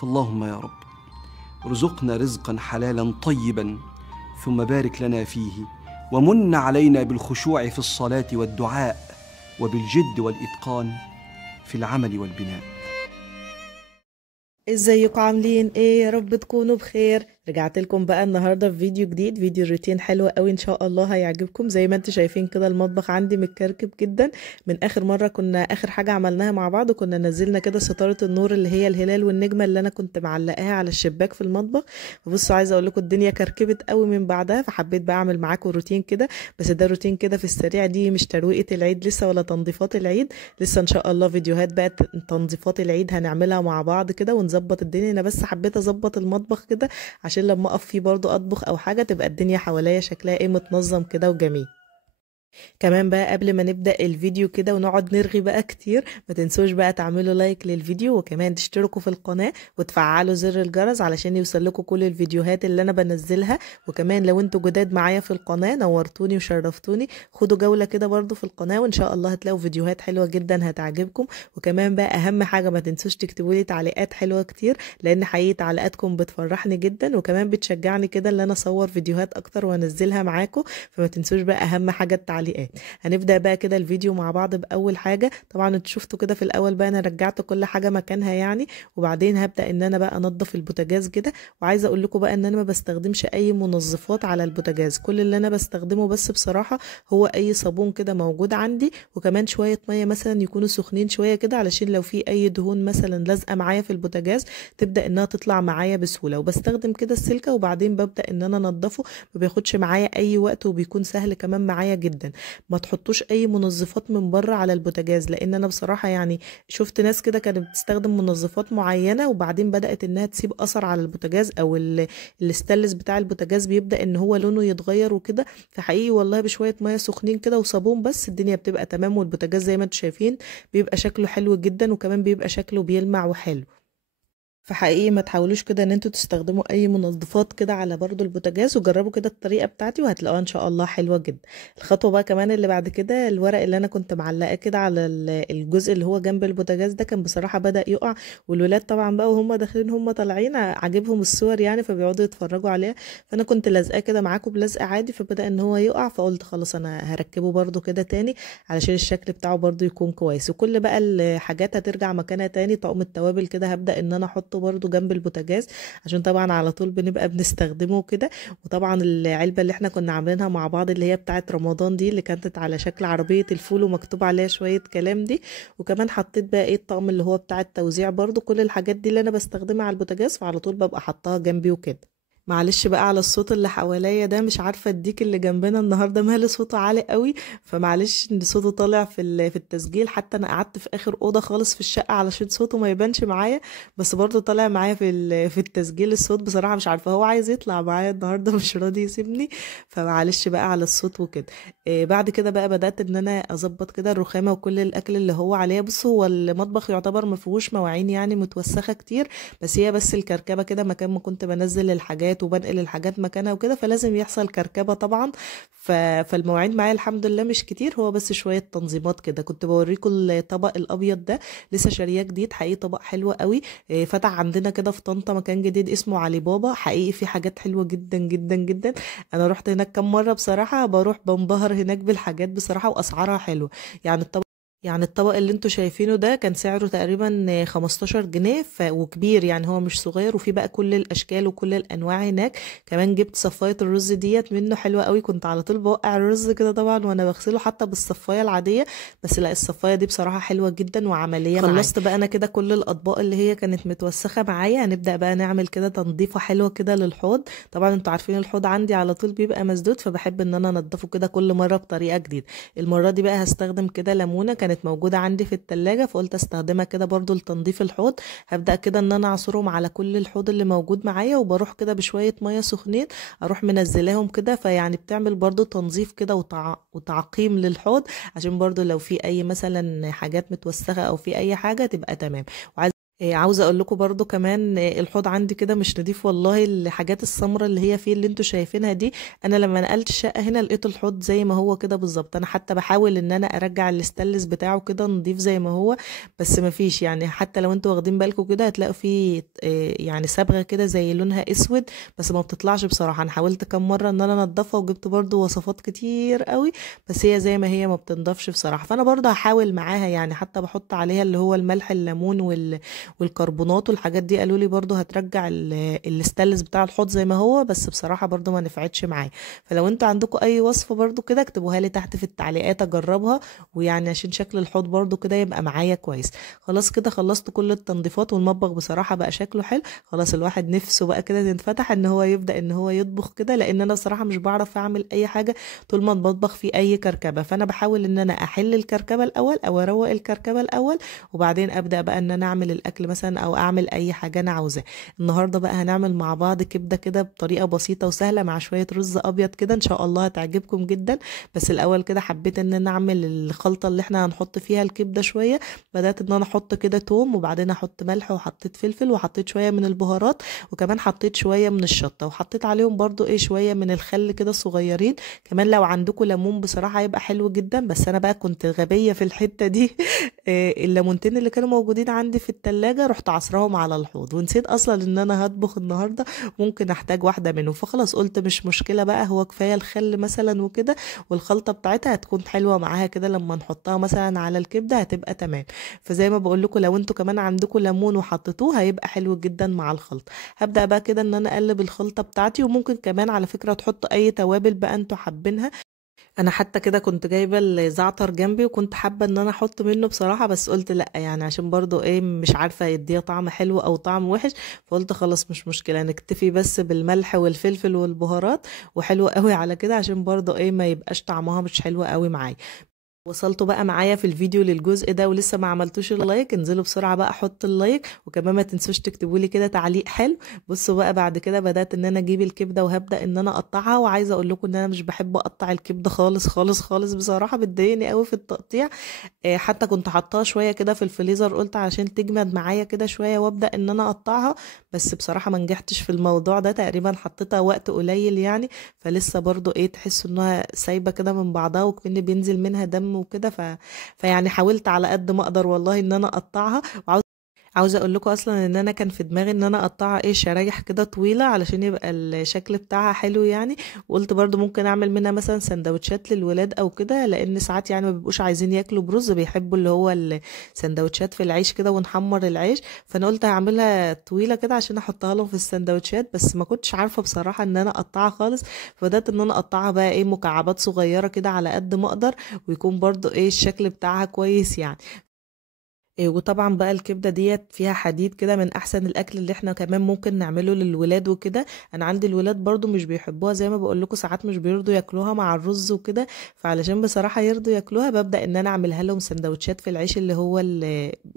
فاللهم يا رب ارزقنا رزقا حلالا طيبا، ثم بارك لنا فيه، ومن علينا بالخشوع في الصلاة والدعاء، وبالجد والإتقان في العمل والبناء. ازيكم عاملين ايه؟ يا رب تكونوا بخير. رجعت لكم بقى النهارده في فيديو جديد، فيديو روتين حلو قوي ان شاء الله هيعجبكم. زي ما انتم شايفين كده المطبخ عندي متكركب جدا من اخر مره. اخر حاجه عملناها مع بعض كنا نزلنا كده ستاره النور اللي هي الهلال والنجمه اللي انا كنت معلقاها على الشباك في المطبخ. فبصوا عايزه اقول لكم الدنيا كركبت قوي من بعدها، فحبيت بقى اعمل معاكم روتين كده. بس ده روتين كده في السريع، دي مش ترويقه العيد لسه ولا تنظيفات العيد لسه. ان شاء الله فيديوهات بقى تنظيفات العيد هنعملها مع بعض كده ونظبط الدنيا. انا بس حبيت اظبط المطبخ كده عشان لما اقف فيه برضو اطبخ او حاجه تبقى الدنيا حواليا شكلها ايه، متنظم كده وجميل. كمان بقى قبل ما نبدأ الفيديو كده ونقعد نرغي بقى كتير، ما تنسوش بقى تعملوا لايك للفيديو، وكمان تشتركوا في القناة وتفعلوا زر الجرس علشان يوصل لكم كل الفيديوهات اللي انا بنزلها. وكمان لو انتوا جداد معايا في القناة نورتوني وشرفتوني، خدوا جولة كده برضو في القناة وان شاء الله هتلاقوا فيديوهات حلوة جدا هتعجبكم. وكمان بقى اهم حاجة ما تنسوش تكتبوا لي تعليقات حلوة كتير، لان حقيقي تعليقاتكم بتفرحني جدا وكمان بتشجعني كده ان انا اصور فيديوهات اكتر وانزلها معاكم. فما تنسوش بقى اهم حاجة التعليقات. هنبدأ بقى كده الفيديو مع بعض بأول حاجة. طبعا انتوا شفتوا كده في الأول بقى أنا رجعت كل حاجة مكانها يعني، وبعدين هبدأ إن أنا بقى أنضف البوتاجاز كده. وعايزة أقول لكم بقى إن أنا ما بستخدمش أي منظفات على البوتاجاز، كل اللي أنا بستخدمه بس بصراحة هو أي صابون كده موجود عندي، وكمان شوية مية مثلا يكونوا سخنين شوية كده علشان لو في أي دهون مثلا لازقة معايا في البوتاجاز تبدأ إنها تطلع معايا بسهولة. وبستخدم كده السلكة وبعدين ببدأ إن أنا أنضفه، ما بياخدش معايا أي وقت وبيكون سهل كمان معايا جدا. ما تحطوش اي منظفات من بره على البوتاجاز، لان انا بصراحه يعني شفت ناس كده كانت بتستخدم منظفات معينه وبعدين بدات انها تسيب اثر على البوتاجاز، او الاستانلس بتاع البوتاجاز بيبدا ان هو لونه يتغير وكده. فحقيقي والله بشويه ميه سخنين كده وصابون بس الدنيا بتبقى تمام، والبوتاجاز زي ما انتم شايفين بيبقى شكله حلو جدا وكمان بيبقى شكله بيلمع وحلو. فحقيقي ما تحاولوش كده ان انتوا تستخدموا اي منظفات كده على برضو البوتاجاز، وجربوا كده الطريقه بتاعتي وهتلاقوها ان شاء الله حلوه جدا. الخطوه بقى كمان اللي بعد كده، الورق اللي انا كنت معلقاه كده على الجزء اللي هو جنب البوتاجاز ده كان بصراحه بدأ يقع، والولاد طبعا بقى وهم داخلين هم طالعين عاجبهم الصور يعني فبيقعدوا يتفرجوا عليها. فانا كنت لازقاه كده معاكم بلزق عادي، فبدأ ان هو يقع، فقلت خلاص انا هركبه برضو كده تاني علشان الشكل بتاعه برضو يكون كويس. وكل بقى الحاجات هترجع مكانها تاني. طقم التوابل كده هبدأ ان انا احطه برضو جنب البوتاجاز عشان طبعا على طول بنبقى بنستخدمه كده. وطبعا العلبة اللي احنا كنا عاملينها مع بعض اللي هي بتاعت رمضان دي اللي كانت على شكل عربية الفول ومكتوب عليها شوية كلام دي. وكمان حطيت بقى ايه الطقم اللي هو بتاع التوزيع برضو. كل الحاجات دي اللي انا بستخدمها على البوتاجاز فعلى طول ببقى حطاها جنبي وكده. معلش بقى على الصوت اللي حواليا ده، مش عارفه الديك اللي جنبنا النهارده ماله صوته عالي قوي، فمعلش ان صوته طالع في التسجيل. حتى انا قعدت في اخر اوضه خالص في الشقه علشان صوته ما يبانش معايا، بس برضه طالع معايا في التسجيل الصوت. بصراحه مش عارفه هو عايز يطلع معايا النهارده مش راضي يسيبني، فمعلش بقى على الصوت وكده. بعد كده بقى بدات ان انا اظبط كده الرخامه وكل الاكل اللي هو عليها. بص هو المطبخ يعتبر ما فيهوش مواعين يعني متوسخه كتير، بس هي بس الكركبه كده مكان ما كنت بنزل الحاجات وبنقل الحاجات مكانها وكده فلازم يحصل كركبه طبعا. فالمواعين معايا الحمد لله مش كتير، هو بس شويه تنظيمات كده. كنت بوريكم الطبق الابيض ده لسه شارياه جديد، حقيقي طبق حلو قوي. فتح عندنا كده في طنطا مكان جديد اسمه علي بابا، حقيقي في حاجات حلوه جدا جدا جدا. انا رحت هناك كم مره بصراحه، بروح بنبهر هناك بالحاجات بصراحه واسعارها حلوه. يعني الطبق اللي انتوا شايفينه ده كان سعره تقريبا 15 جنيه، وكبير يعني هو مش صغير، وفي بقى كل الاشكال وكل الانواع هناك. كمان جبت صفايه الرز ديت منه حلوه قوي، كنت على طول بوقع الرز كده طبعا وانا بغسله حتى بالصفايه العاديه، بس لا الصفايه دي بصراحه حلوه جدا وعمليه معايا. خلصت بقى انا كده كل الاطباق اللي هي كانت متوسخه معايا. هنبدا بقى نعمل كده تنظيفه حلوه كده للحوض. طبعا انتوا عارفين الحوض عندي على طول بيبقى مسدود، فبحب ان انا انضفه كده كل مره بطريقه جديده. المره دي بقى هستخدم كده ليمونه كانت موجوده عندي في التلاجة، فقلت استخدمها كده برضو لتنظيف الحوض. هبدأ كده ان انا اعصرهم على كل الحوض اللي موجود معايا، وبروح كده بشوية مية سخنين اروح منزلاهم كده، فيعني بتعمل برضو تنظيف كده وتعقيم للحوض عشان برضو لو في اي مثلا حاجات متوسخة او في اي حاجة تبقى تمام. عاوزه اقول لكم برضو كمان الحوض عندي كده مش نضيف والله. الحاجات السمراء اللي هي فيه اللي انتوا شايفينها دي، انا لما نقلت الشقه هنا لقيت الحوض زي ما هو كده بالظبط. انا حتى بحاول ان انا ارجع الاستانلس بتاعه كده نضيف زي ما هو، بس ما فيش يعني. حتى لو انتوا واخدين بالكم كده هتلاقوا فيه يعني صبغه كده زي لونها اسود، بس ما بتطلعش بصراحه. انا حاولت كم مره ان انا انضفها وجبت برضو وصفات كتير قوي، بس هي زي ما هي ما بتنضفش بصراحه. فانا برضو هحاول معاها يعني، حتى بحط عليها اللي هو الملح الليمون والكربونات والحاجات دي، قالوا لي برضو هترجع الاستانلس بتاع الحوض زي ما هو، بس بصراحة برضو ما نفعتش معايا. فلو انتوا عندكم اي وصفة برضو كده اكتبوها لي تحت في التعليقات اجربها، ويعني عشان شكل الحوض برضو كده يبقى معايا كويس. خلاص كده خلصت كل التنظيفات، والمطبخ بصراحة بقى شكله حلو. خلاص الواحد نفسه بقى كده تنفتح ان هو يبدأ ان هو يطبخ كده، لان انا بصراحة مش بعرف اعمل اي حاجة طول ما المطبخ فيه اي كركبة. فانا بحاول ان انا احل الكركبة الاول او اروق الكركبة الاول، وبعدين ابدأ بقى ان انا اعمل الاكل مثلا او اعمل اي حاجه انا عاوزاها. النهارده بقى هنعمل مع بعض كبده كده بطريقه بسيطه وسهله مع شويه رز ابيض كده، ان شاء الله هتعجبكم جدا. بس الاول كده حبيت ان انا اعمل الخلطه اللي احنا هنحط فيها الكبده شويه. بدات ان انا احط كده توم، وبعدين احط ملح، وحطيت فلفل، وحطيت شويه من البهارات، وكمان حطيت شويه من الشطه، وحطيت عليهم برضو شويه من الخل كده صغيرين. كمان لو عندكم ليمون بصراحه هيبقى حلو جدا، بس انا بقى كنت غبيه في الحته دي. الليمونتين اللي كانوا موجودين عندي في التلاجة رحت عصراهم على الحوض، ونسيت اصلا ان انا هطبخ النهارده، ممكن احتاج واحده منهم. فخلاص قلت مش مشكله بقى، هو كفايه الخل مثلا وكده، والخلطه بتاعتها هتكون حلوه معاها كده لما نحطها مثلا على الكبده هتبقى تمام. فزي ما بقول لكم لو انتوا كمان عندكم ليمون وحطيتوه هيبقى حلو جدا مع الخلطه. هبدا بقى كده ان انا اقلب الخلطه بتاعتي، وممكن كمان على فكره تحطوا اي توابل بقى انتوا حابينها. انا حتى كده كنت جايبه الزعتر جنبي، وكنت حابه ان انا احط منه بصراحه، بس قلت لا يعني عشان برضو مش عارفه يديها طعم حلو او طعم وحش. فقلت خلاص مش مشكله، نكتفي بس بالملح والفلفل والبهارات، وحلو قوي على كده، عشان برضو ما يبقاش طعمها مش حلو قوي معايا. وصلتوا بقى معايا في الفيديو للجزء ده ولسه ما عملتوش اللايك، انزلوا بسرعة بقى حط اللايك، وكمان ما تنسوش تكتبوا لي كده تعليق حلو. بصوا بقى بعد كده بدأت ان انا اجيب الكبدة وهبدأ ان انا اقطعها. وعايزة اقول لكم ان انا مش بحب اقطع الكبدة خالص خالص خالص بصراحة، بتضايقني قوي في التقطيع. حتى كنت حطاها شويه كده في الفريزر، قلت علشان تجمد معايا كده شويه وابدا ان انا اقطعها، بس بصراحه ما نجحتش في الموضوع ده، تقريبا حطيتها وقت قليل يعني. فلسه برضو تحس انها سايبه كده من بعضها، وكأن بينزل منها دم وكده فيعني حاولت على قد ما اقدر والله ان انا اقطعها. عاوزه اقول لكم اصلا ان انا كان في دماغي ان انا اقطعها شرايح كده طويله علشان يبقى الشكل بتاعها حلو يعني. وقلت برضو ممكن اعمل منها مثلا سندوتشات للولاد او كده، لان ساعات يعني ما بيبقوش عايزين ياكلوا برز، بيحبوا اللي هو السندوتشات في العيش كده ونحمر العيش. فانا قلت هعملها طويله كده عشان احطها لهم في السندوتشات، بس ما كنتش عارفه بصراحه ان انا اقطعها خالص. فبدات ان انا اقطعها بقى مكعبات صغيره كده على قد ما اقدر، ويكون برضو الشكل بتاعها كويس يعني. وطبعا بقى الكبده ديت فيها حديد كده، من احسن الاكل اللي احنا كمان ممكن نعمله للولاد وكده. انا عندي الولاد برضو مش بيحبوها زي ما بقول لكم، ساعات مش بيرضوا ياكلوها مع الرز وكده. فعلشان بصراحه يرضوا ياكلوها ببدا ان انا اعملها لهم سندوتشات في العيش اللي هو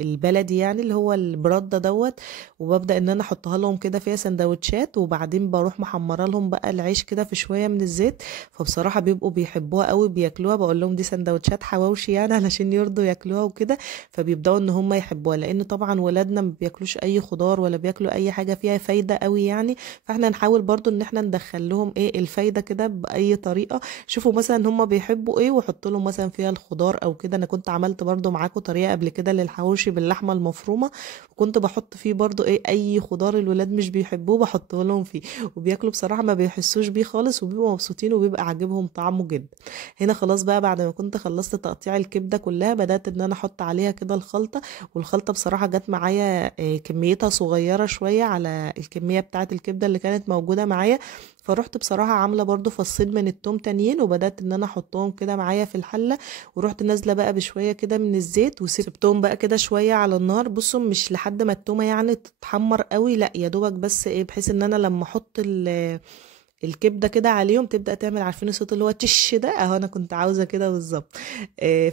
البلدي يعني، اللي هو البرده دوت. وببدا ان انا احطها لهم كده فيها سندوتشات، وبعدين بروح محمره لهم بقى العيش كده في شويه من الزيت. فبصراحه بيبقوا بيحبوها قوي بياكلوها، بقول لهم دي سندوتشات حواوشي يعني علشان يرضوا ياكلوها وكده. فبيبداوا ان هم يحبوها، لان طبعا ولادنا ما بياكلوش اي خضار ولا بياكلوا اي حاجه فيها فايده قوي يعني. فاحنا نحاول برضو ان احنا ندخل لهم الفايده كده باي طريقه. شوفوا مثلا هم بيحبوا وحط لهم مثلا فيها الخضار او كده. انا كنت عملت برضو معاكم طريقه قبل كده للحواوشي باللحمه المفرومه، وكنت بحط فيه برضو اي خضار الولاد مش بيحبوه بحطه لهم فيه، وبياكلوا بصراحه ما بيحسوش بيه خالص، وبيبقوا مبسوطين وبيبقى عاجبهم طعمه جدا. هنا خلاص بقى بعد ما كنت خلصت تقطيع الكبده كلها، بدات ان انا احط عليها كده الخلطه. والخلطة بصراحة جت معايا كميتها صغيرة شوية على الكمية بتاعة الكبدة اللي كانت موجودة معايا. فرحت بصراحة عاملة برضو فصين من التوم تانيين، وبدأت ان انا احطهم كده معايا في الحلة، ورحت نازلة بقى بشوية كده من الزيت، وسبتهم بقى كده شوية على النار. بصوا مش لحد ما التومة يعني تتحمر قوي، لا يا دوبك بس بحيث ان انا لما احط الكبده كده عليهم تبدا تعمل، عارفين الصوت اللي هو تش ده؟ اهو انا كنت عاوزه كده بالظبط.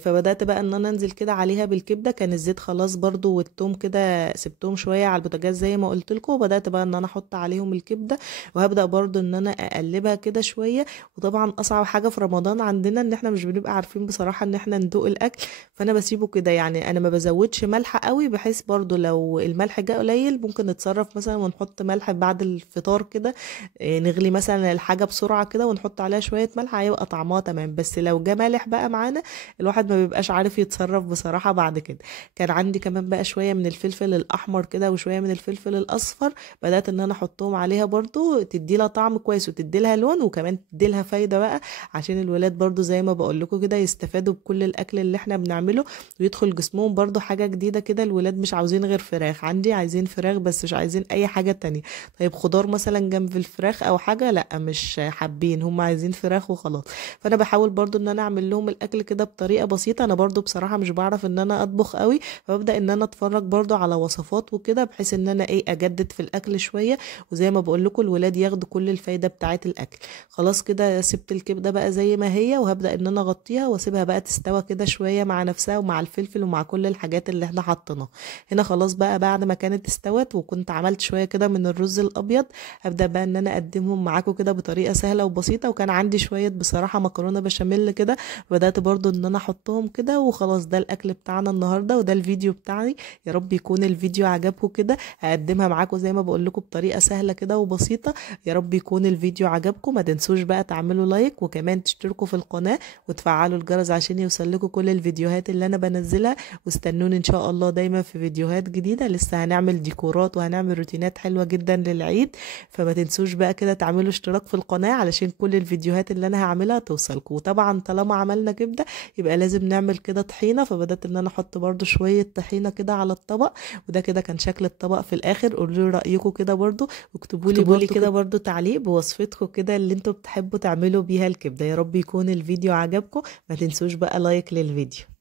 فبدات بقى ان انا انزل كده عليها بالكبده، كان الزيت خلاص برضو والثوم كده سبتهم شويه على البوتاجاز زي ما قلت لكم، وبدات بقى ان انا احط عليهم الكبده، وهبدا برضو ان انا اقلبها كده شويه. وطبعا اصعب حاجه في رمضان عندنا ان احنا مش بنبقى عارفين بصراحه ان احنا ندوق الاكل، فانا بسيبه كده، يعني انا ما بزودش ملح قوي، بحيث برضو لو الملح جه قليل ممكن نتصرف مثلا ونحط ملح بعد الفطار كده، نغلي مثلا الحاجه بسرعه كده ونحط عليها شويه ملح هيبقى طعمها تمام. بس لو جه مالح بقى معانا الواحد ما بيبقاش عارف يتصرف بصراحه بعد كده. كان عندي كمان بقى شويه من الفلفل الاحمر كده وشويه من الفلفل الاصفر، بدات ان انا احطهم عليها برضو تدي لها طعم كويس وتدي لها لون، وكمان تدي لها فايده بقى عشان الولاد برضو زي ما بقول لكم كده يستفادوا بكل الاكل اللي احنا بنعمله، ويدخل جسمهم برضو حاجه جديده كده. الولاد مش عاوزين غير فراخ، عندي عايزين فراخ بس مش عايزين اي حاجه تانية. طيب خضار مثلا جنب الفراخ او حاجه، لا مش حابين، هم عايزين فراخ وخلاص. فانا بحاول برضو ان انا اعمل لهم الاكل كده بطريقه بسيطه. انا برضو بصراحه مش بعرف ان انا اطبخ قوي، فببدا ان انا اتفرج برضو على وصفات وكده، بحيث ان انا اجدد في الاكل شويه، وزي ما بقول لكم الولاد ياخدوا كل الفايده بتاعه الاكل. خلاص كده سبت الكبده بقى زي ما هي، وهبدا ان انا اغطيها واسيبها بقى تستوى كده شويه مع نفسها ومع الفلفل ومع كل الحاجات اللي احنا حاطينها هنا. خلاص بقى بعد ما كانت استوت وكنت عملت شويه كده من الرز الابيض، هبدا بقى ان انا اقدمهم معاكم كده بطريقه سهله وبسيطه. وكان عندي شويه بصراحه مكرونه بشاميل كده، بدات برضو ان انا احطهم كده. وخلاص ده الاكل بتاعنا النهارده وده الفيديو بتاعي. يا رب يكون الفيديو عجبكم كده، هقدمها معاكم زي ما بقول لكم بطريقه سهله كده وبسيطه. يا رب يكون الفيديو عجبكم، ما تنسوش بقى تعملوا لايك وكمان تشتركوا في القناه وتفعلوا الجرس عشان يوصل لكم كل الفيديوهات اللي انا بنزلها. واستنوني ان شاء الله دايما في فيديوهات جديده، لسه هنعمل ديكورات وهنعمل روتينات حلوه جدا للعيد. فما تنسوش بقى كده تعملوا اشتراك في القناه علشان كل الفيديوهات اللي انا هعملها توصلكم. وطبعا طالما عملنا كبده يبقى لازم نعمل كده طحينه، فبدات ان انا احط برضو شويه طحينه كده على الطبق. وده كده كان شكل الطبق في الاخر. قولوا لي رايكم كده برضو، واكتبوا لي كده برضو تعليق بوصفتكم كده اللي انتوا بتحبوا تعملوا بيها الكبده. يا رب يكون الفيديو عجبكم، ما تنسوش بقى لايك للفيديو.